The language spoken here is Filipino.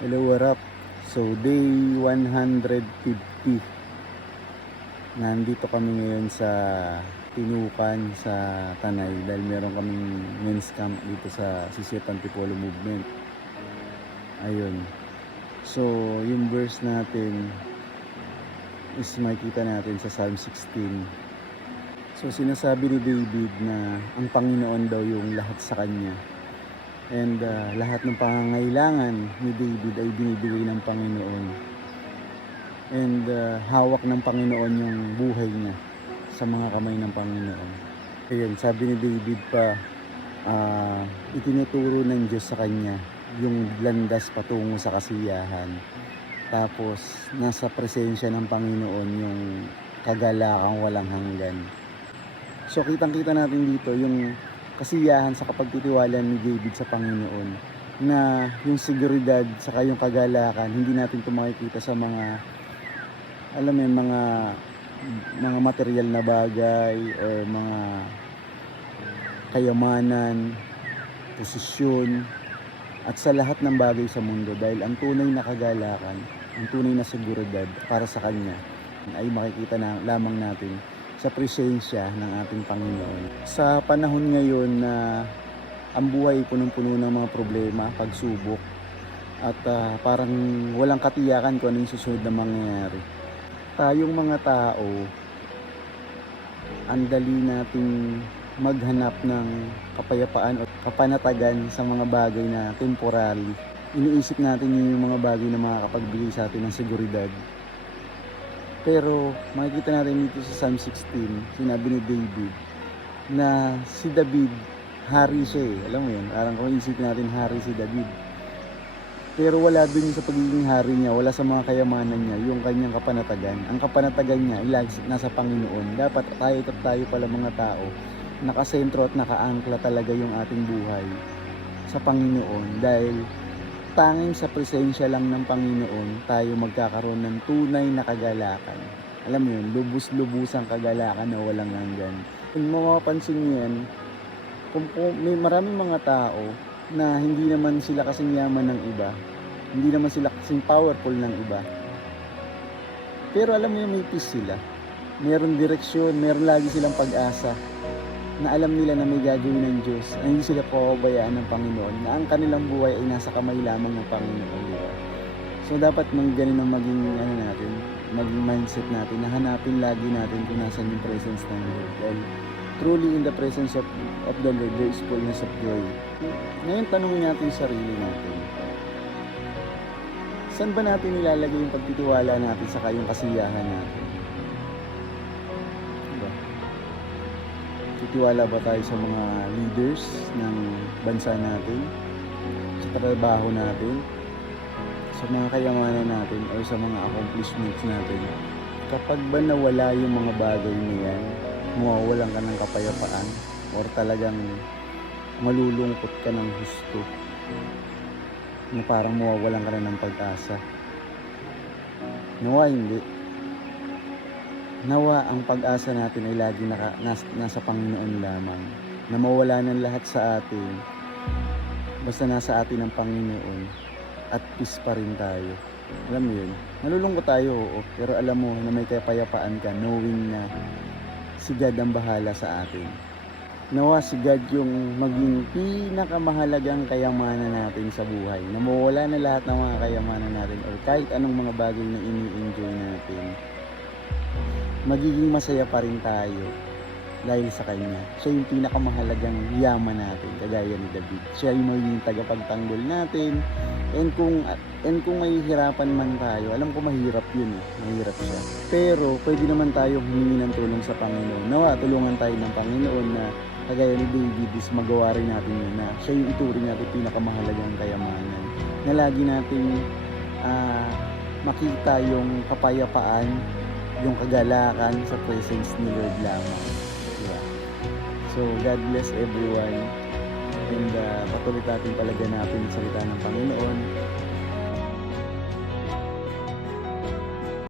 Hello, what up? So, day 150. Nandito kami ngayon sa Tinukan sa Tanay dahil meron kaming men's camp dito sa CCF Antipolo Movement. Ayun. So, yung verse natin is makikita natin sa Psalm 16. So, sinasabi ni David na ang Panginoon daw yung lahat sa kanya. And lahat ng pangangailangan ni David ay binibigay ng Panginoon. And hawak ng Panginoon yung buhay niya sa mga kamay ng Panginoon. Ayun, sabi ni David pa, itinuturo ng Diyos sa kanya yung landas patungo sa kasiyahan. Tapos, nasa presensya ng Panginoon yung kagalakang walang hanggan. So, kitang-kita natin dito yung kasiyahan sa kapagtitiwala ni David sa Panginoon, na yung seguridad saka yung kagalakan hindi natin ito makikita sa mga mga material na bagay o mga kayamanan, posisyon at sa lahat ng bagay sa mundo, dahil ang tunay na kagalakan, ang tunay na seguridad para sa kanya ay makikita na lamang natin sa presensya ng ating Panginoon. Sa panahon ngayon na ang buhay punong-puno ng mga problema, pagsubok, at parang walang katiyakan kung ano yung susunod na mangyayari. Tayong mga tao, ang dali nating maghanap ng kapayapaan o kapanatagan sa mga bagay na temporary. Iniisip natin yung mga bagay na makakapagbigay sa atin ng seguridad. Pero makikita natin dito sa Psalm 16, sinabi ni David na si David, hari siya eh. Alam mo yun, parang kung isipin natin hari si David. Pero wala dun sa pagiging hari niya, wala sa mga kayamanan niya, yung kanyang kapanatagan. Ang kapanatagan niya ay nasa Panginoon. Dapat tayo pala mga tao, nakasentro at nakaangkla talaga yung ating buhay sa Panginoon, dahil tanging sa presensya lang ng Panginoon tayo magkakaroon ng tunay na kagalakan. Alam mo yun, lubos-lubusang kagalakan na walang hanggan. Kung mapapansin niyo yan, kung may maraming mga tao na hindi naman sila kasing yaman ng iba, hindi naman sila kasing powerful ng iba, pero alam mo yun, may peace sila. Meron direksyon, meron lagi silang pag-asa, na alam nila na may gagawin ng Diyos, na hindi sila pababayaan ng Panginoon, na ang kanilang buhay ay nasa kamay lamang ng Panginoon, di ba? So dapat ganun ang maging maging mindset natin, na hanapin lagi natin kung nasan yung presence ng Lord. Dahil truly in the presence of the Lord, there is fullness of joy. Ngayon tanungin natin yung sarili natin. Saan ba natin ilalagay yung pagtitiwala natin sa kayong kasiyahan natin? Titiwala ba tayo sa mga leaders ng bansa natin, sa trabaho natin, sa mga kayamanan natin, o sa mga accomplishments natin? Kapag ba nawala yung mga bagay na yan, mawawalan ka ng kapayapaan, or talagang malulungkot ka ng husto, na parang mawawalan ka na ng pag-asa? Nawa hindi. Nawa ang pag-asa natin ay lagi nasa Panginoon lamang, na mawala ng lahat sa atin, basta nasa atin ang Panginoon, at peace pa rin tayo. Alam mo yun, nalulungkot tayo, oo, pero alam mo na may kapayapaan ka, knowing na si God ang bahala sa atin. Nawa si God yung maging pinakamahalagang kayamanan natin sa buhay, na mawala na lahat ng mga kayamanan natin, or kahit anong mga bagay na ini-enjoy natin, magiging masaya pa rin tayo dahil sa Kanya. Siya yung pinakamahalagang yaman natin, kagaya ni David. Siya yung magiging tagapagtanggol natin. And kung mahihirapan man tayo, alam ko mahirap yun eh, mahirap siya. Pero pwede naman tayo humingi ng tulong sa Panginoon. Nawa, tulungan tayo ng Panginoon na kagaya ni David is magawa rin natin yun, na siya yung ituring natin pinakamahalagang kayamanan. Na lagi natin makita yung kapayapaan, yung kagalakan sa presence ni Lord lamang. Diba? So, God bless everyone. And patuloy natin palaganapin ang salita ng Panginoon.